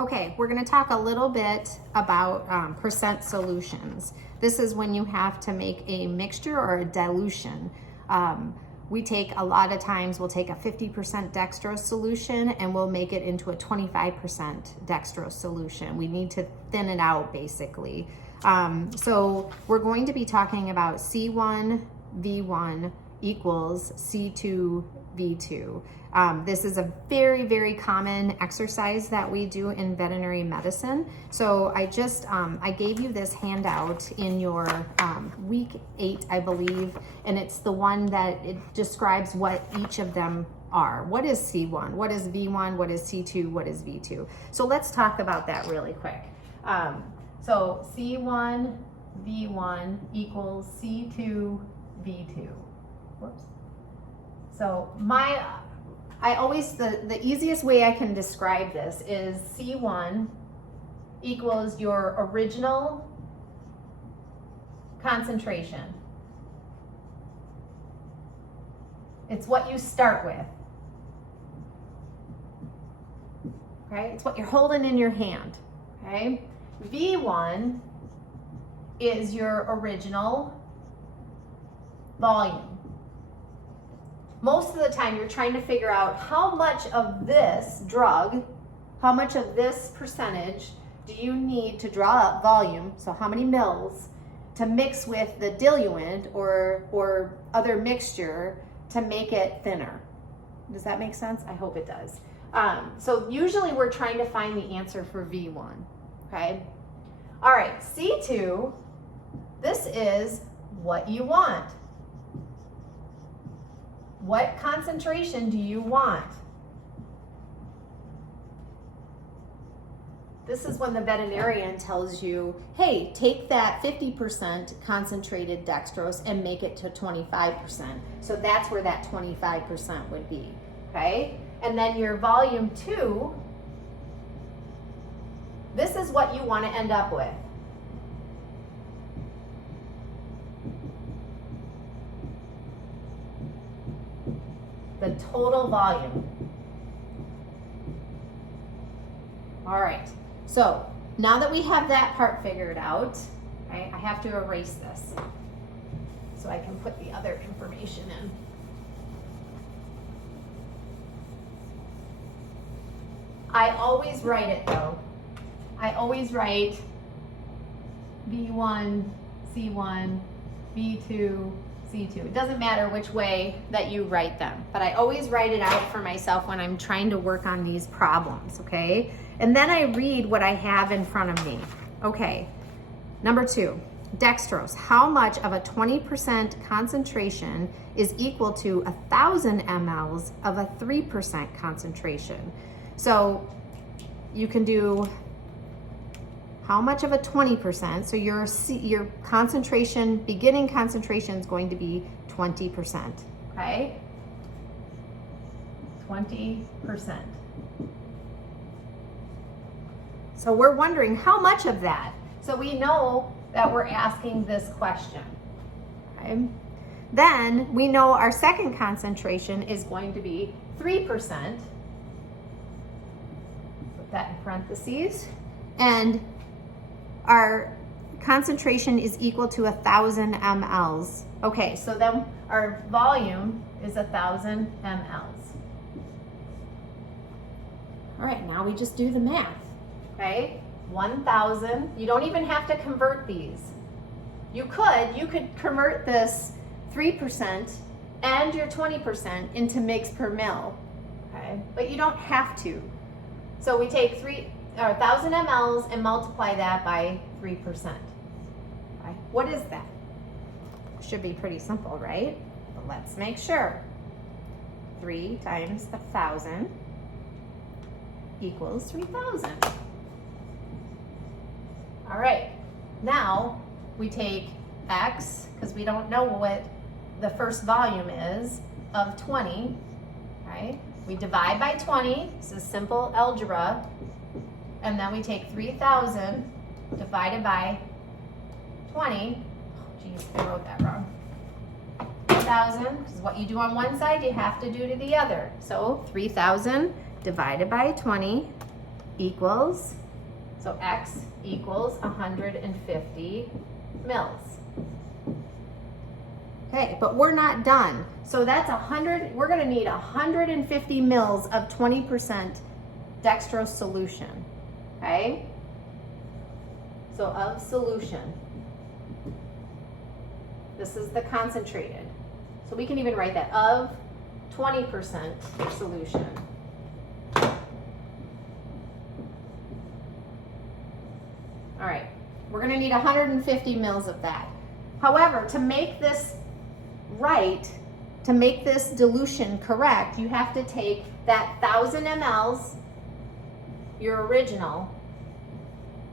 Okay, we're going to talk a little bit about percent solutions. This is when you have to make a mixture or a dilution. We take a lot of times, we'll take a 50% dextrose solution and we'll make it into a 25% dextrose solution. We need to thin it out basically. So we're going to be talking about C1 V1 equals C2 V2. This is a very, very common exercise that we do in veterinary medicine. So I gave you this handout in your week 8, I believe, and it's the one that it describes what each of them are. What is C1? What is V1? What is C2? What is V2? So let's talk about that really quick. So C1 V1 equals C2 V2. Whoops. So the easiest way I can describe this is C1 equals your original concentration. It's what you start with. Okay? It's what you're holding in your hand. Okay? V1 is your original volume. Most of the time you're trying to figure out how much of this drug, how much of this percentage do you need to draw up volume, so how many mils, to mix with the diluent or other mixture to make it thinner. Does that make sense? I hope it does. So usually we're trying to find the answer for V1, okay? All right, C2, this is what you want. What concentration do you want? This is when the veterinarian tells you, hey, take that 50% concentrated dextrose and make it to 25%. So that's where that 25% would be, okay? And then your volume 2, this is what you want to end up with. The total volume. All right, so now that we have that part figured out, okay, I have to erase this so I can put the other information in. I always write it though. I always write V1, C1, V2, C2. It doesn't matter which way that you write them, but I always write it out for myself when I'm trying to work on these problems, okay? And then I read what I have in front of me. Okay, number 2, dextrose. How much of a 20% concentration is equal to 1,000 mLs of a 3% concentration? So you can do how much of a 20%, so your concentration, beginning concentration is going to be 20%, okay? 20%. So we're wondering how much of that? So we know that we're asking this question, okay? Then we know our second concentration is going to be 3%. Put that in parentheses. And our concentration is equal to 1,000 mLs. Okay, so then our volume is 1,000 mLs. All right, now we just do the math, okay? 1,000, you don't even have to convert these. You could convert this 3% and your 20% into mgs per mil, okay? But you don't have to. So we take 1,000 mLs and multiply that by 3%. Okay. What is that? Should be pretty simple, right? But let's make sure. 3 times 1,000 equals 3,000. All right, now we take X, because we don't know what the first volume is, of 20, right? We divide by 20, this is simple algebra. And then we take 3,000 divided by 20. Oh, geez, I wrote that wrong. 3,000, because what you do on one side, you have to do to the other. So 3,000 divided by 20 equals, so X equals 150 mils. Okay, but we're not done. So that's 100, we're gonna need 150 mils of 20% dextrose solution, okay? So of solution. This is the concentrated. So we can even write that of 20% solution. All right, we're gonna need 150 mils of that. However, to make this right, to make this dilution correct, you have to take that 1,000 mLs, your original,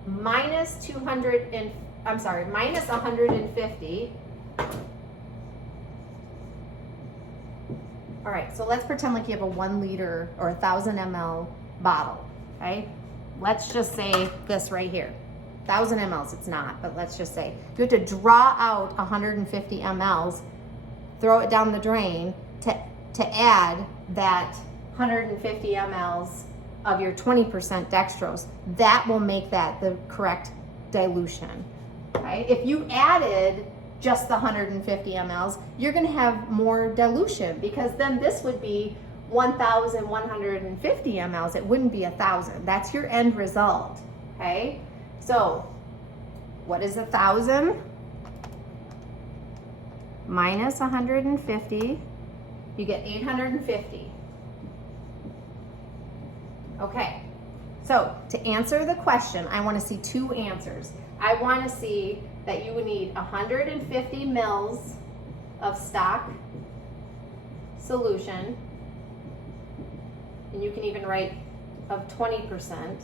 minus 150. All right, so let's pretend like you have a 1 liter or 1,000 ml bottle, okay? Let's just say this right here. 1,000 mLs, it's not, but let's just say you have to draw out 150 mLs, throw it down the drain to add that 150 mLs of your 20% dextrose. That will make that the correct dilution, okay? If you added just the 150 mLs, you're gonna have more dilution, because then this would be 1,150 mLs. It wouldn't be 1,000. That's your end result, okay? So what is 1,000 minus 150? You get 850. Okay, so to answer the question, I want to see 2 answers. I want to see that you would need 150 mils of stock solution, and you can even write of 20%.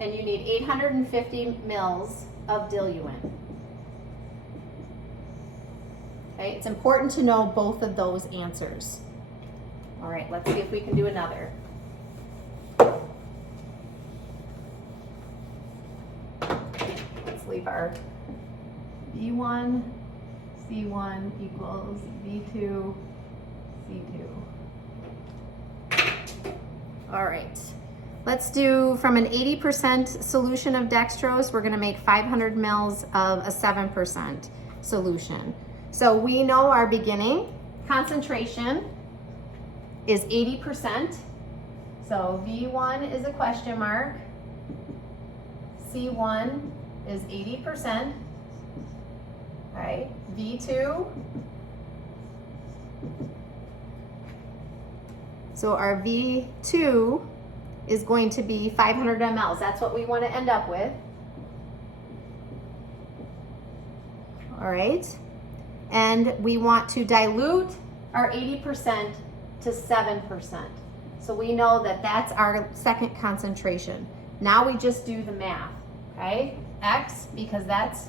And you need 850 mils of diluent. Okay, it's important to know both of those answers. All right, let's see if we can do another. Let's leave our V1C1 equals V2C2. All right. Let's do, from an 80% solution of dextrose, we're gonna make 500 mils of a 7% solution. So we know our beginning concentration is 80%. So V1 is a question mark. C1 is 80%. All right, V2. So our V2 is going to be 500 mLs. That's what we want to end up with. All right. And we want to dilute our 80% to 7%. So we know that that's our second concentration. Now we just do the math, okay? X, because that's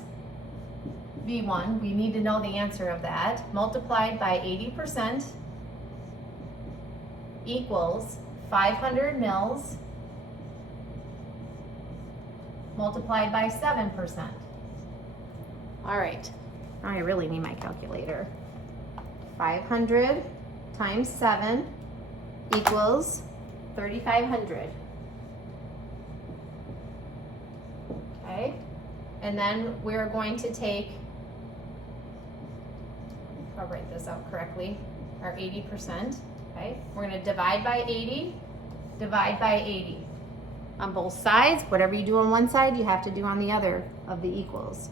V1, we need to know the answer of that, multiplied by 80% equals 500 mils multiplied by 7%. All right, now I really need my calculator. 500 times 7 equals 3,500. Okay, and then we're going to take, I'll write this out correctly, our 80%. Okay, we're going to divide by 80, divide by 80. On both sides, whatever you do on one side, you have to do on the other of the equals.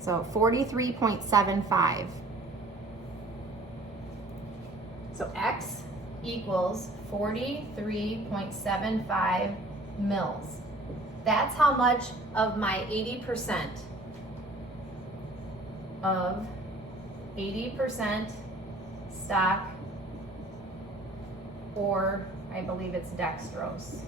So 43.75. So X equals 43.75 mils. That's how much of my 80% of 80% stock, or I believe it's dextrose.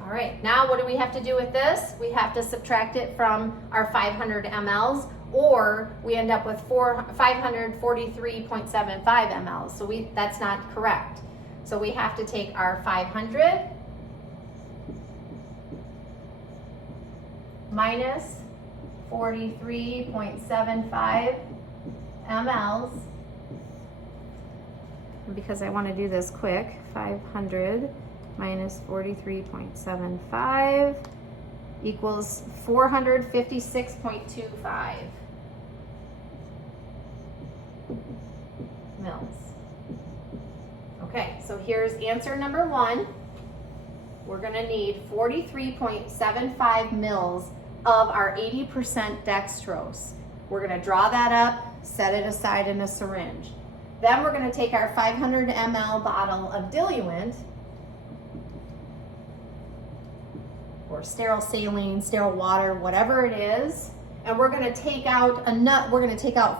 All right, now what do we have to do with this? We have to subtract it from our 500 mLs, or we end up with 543.75 mLs. So that's not correct. So we have to take our 500 minus 43.75 mLs And because I want to do this quick, 500 minus 43.75 equals 456.25 mils. Okay, so here's answer number 1. We're going to need 43.75 mils of our 80% dextrose. We're going to draw that up, set it aside in a syringe. Then we're going to take our 500 ml bottle of diluent, or sterile saline, sterile water, whatever it is, and we're going to take out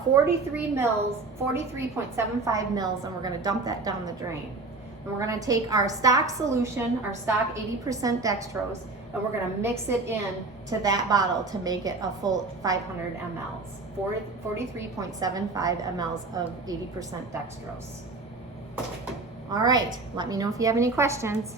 43 mils, 43.75 mils, and we're going to dump that down the drain. And we're going to take our stock solution, our stock 80% dextrose, and we're going to mix it in to that bottle to make it a full 500 mLs, 43.75 mLs of 80% dextrose. All right, let me know if you have any questions.